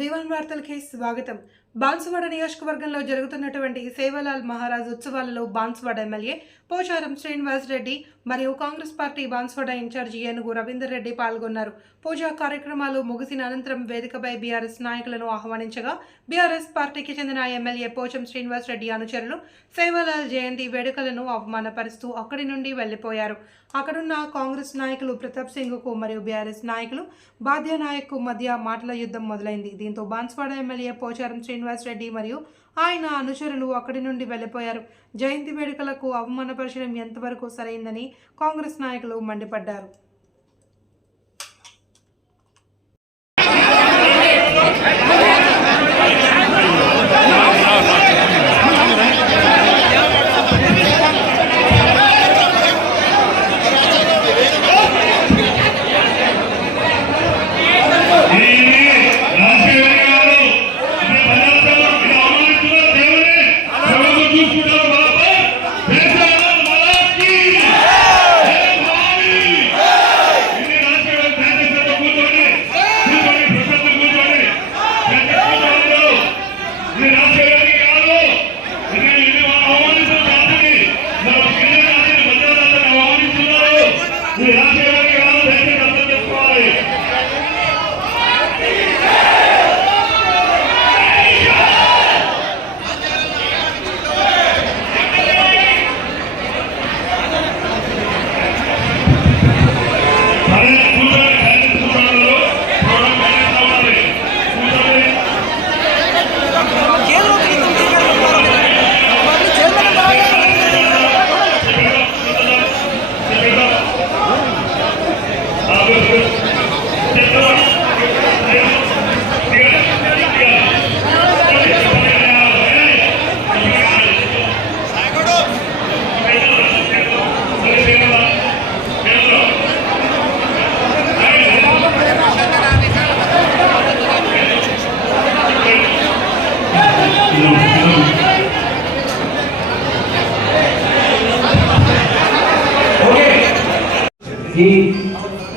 దీవన్ వార్తలకి స్వాగతం. బాన్సువాడ నియోజకవర్గంలో జరుగుతున్నటువంటి సేవలాల్ మహారాజ్ ఉత్సవాలలో బాన్సువాడ ఎమ్మెల్యే పోచారం శ్రీనివాస్ రెడ్డి మరియు కాంగ్రెస్ పార్టీ బాన్సువాడ ఇన్ఛార్జి ఏనుగు రవీందర్ రెడ్డి పాల్గొన్నారు. పూజా కార్యక్రమాలు ముగిసిన అనంతరం వేదికపై బీఆర్ఎస్ నాయకులను ఆహ్వానించగా బీఆర్ఎస్ పార్టీకి చెందిన ఎమ్మెల్యే పోచం శ్రీనివాస్ రెడ్డి అనుచరులు సేవలాల్ జయంతి వేడుకలను అవమానపరుస్తూ అక్కడి నుండి వెళ్లిపోయారు. అక్కడున్న కాంగ్రెస్ నాయకులు ప్రతాప్ సింగ్కు మరియు బీఆర్ఎస్ నాయకులు బాధ్య నాయక్కు మధ్య మాటల యుద్ధం మొదలైంది. దీంతో బాన్సువాడ ఎమ్మెల్యే పోచారం శ్రీనివాస్ రెడ్డి మరియు ఆయన అనుచరులు అక్కడి నుండి వెళ్లిపోయారు. జయంతి వేడుకలకు అవమానపరచడం ఎంతవరకు సరైందని కాంగ్రెస్ నాయకులు మండిపడ్డారు.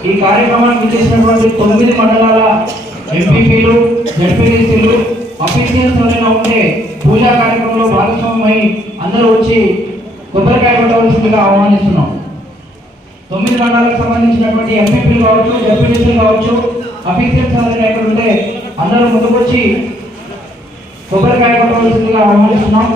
ఈ కార్యక్రమానికి చేసినటువంటి 9 మండలాల ఎంపీపీలు, జడ్పీటీసీలు, అఫీషియల్స్ ఎవరైనా ఉంటే పూజా కార్యక్రమంలో భాగస్వామ్యమై అందరూ వచ్చి కొబ్బరికాయ కొట్టవలసిందిగా ఆహ్వానిస్తున్నాం. 9 మండలాలకు సంబంధించినటువంటి ఎంపీపీలు కావచ్చు, జడ్పీటీసీలు కావచ్చు, అఫీషియల్స్ ఎవరైనా ఎక్కడ ఉంటే అందరూ ముందుకొచ్చి కొబ్బరికాయ కొట్టవలసిందిగా ఆహ్వానిస్తున్నాం.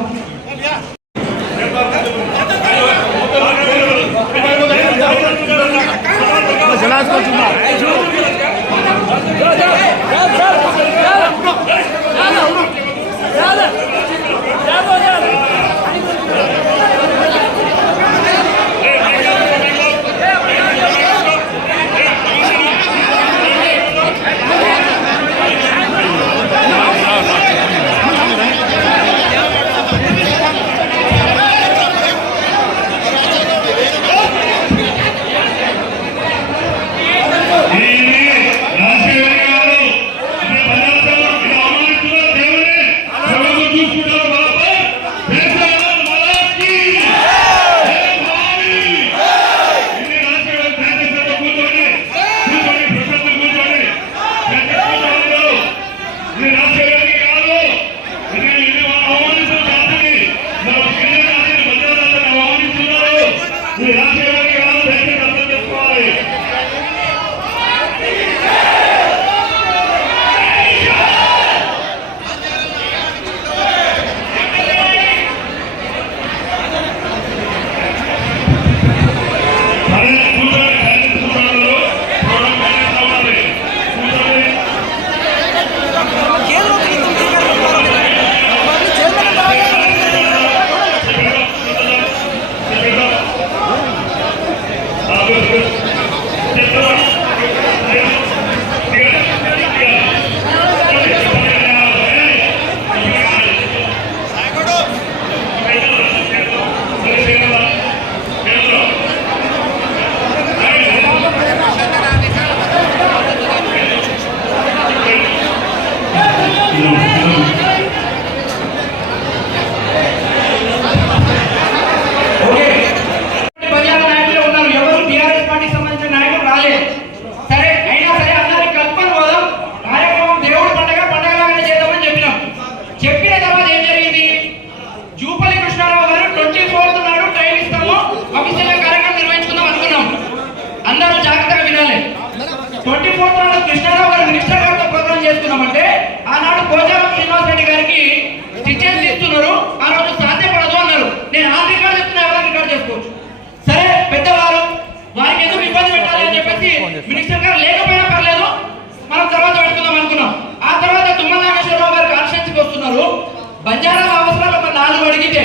అఫీషియల్గా కార్యక్రమం నిర్వహించుకుందాం అనుకున్నాం. అందరూ జాగ్రత్తగా వినాలి. 24th నాడు కృష్ణారావు గారు మినిస్టర్ గారితో ప్రోగ్రామ్ చేసుకున్నామంటే ఆనాడు పోచారం శ్రీనివాస్ రెడ్డి గారికి స్టిచెస్ ఇస్తున్నారు, ఆ రోజు సాధ్యపడదు అన్నారు. నేను ఆ రికార్డు చెప్తున్నా, ఎవరైనా రికార్డ్ చేసుకోవచ్చు. సరే పెద్దవారు వారికి ఎందుకు ఇబ్బంది పెట్టాలి అని చెప్పేసి మినిస్టర్ గారు లేకపోయినా పర్లేదు మనం తర్వాత పెట్టుకుందాం అనుకున్నాం. ఆ తర్వాత తుమ్మల నాగేశ్వరరావు గారు కాన్స్టిట్యూన్సీకి వస్తున్నారు. బంజారాల అవసరాలు ఒక 4 అడిగితే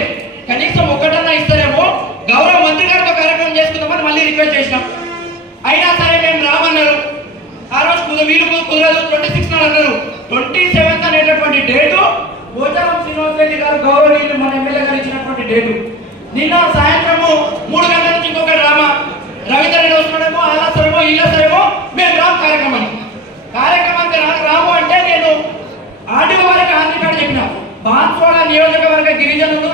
కనీసం ఒక్కటన్నా ఇస్తారేమో, గౌరవ మంత్రి గారితో కార్యక్రమం చేసుకుందామని మళ్ళీ రిక్వెస్ట్ చేసినాం. అయినా సరే మేము రామన్నారు. ఆ రోజు వీలు కుదరదు, 26 నాడు అన్నారు. 27th అనేటటువంటి డేటు పోచారం శ్రీనివాస్ రెడ్డి గారు గౌరవనీయులు మన ఎమ్మెల్యే గారు ఇచ్చినటువంటి డేటు. నిన్న సాయంత్రము 3 గంటల నుంచి ఇంకొక డ్రామా, రవీంద్ర రెడ్డి వస్తున్నాడేమో, ఆలాసరేమో, ఈలాసరేమో, మేము రాము కార్యక్రమానికి రాము అంటే నేను ఆర్డీఓ వారికి ఆంధ్ర కార్డు చెప్పిన. బాన్స్వాడ నియోజకవర్గ గిరిజనులు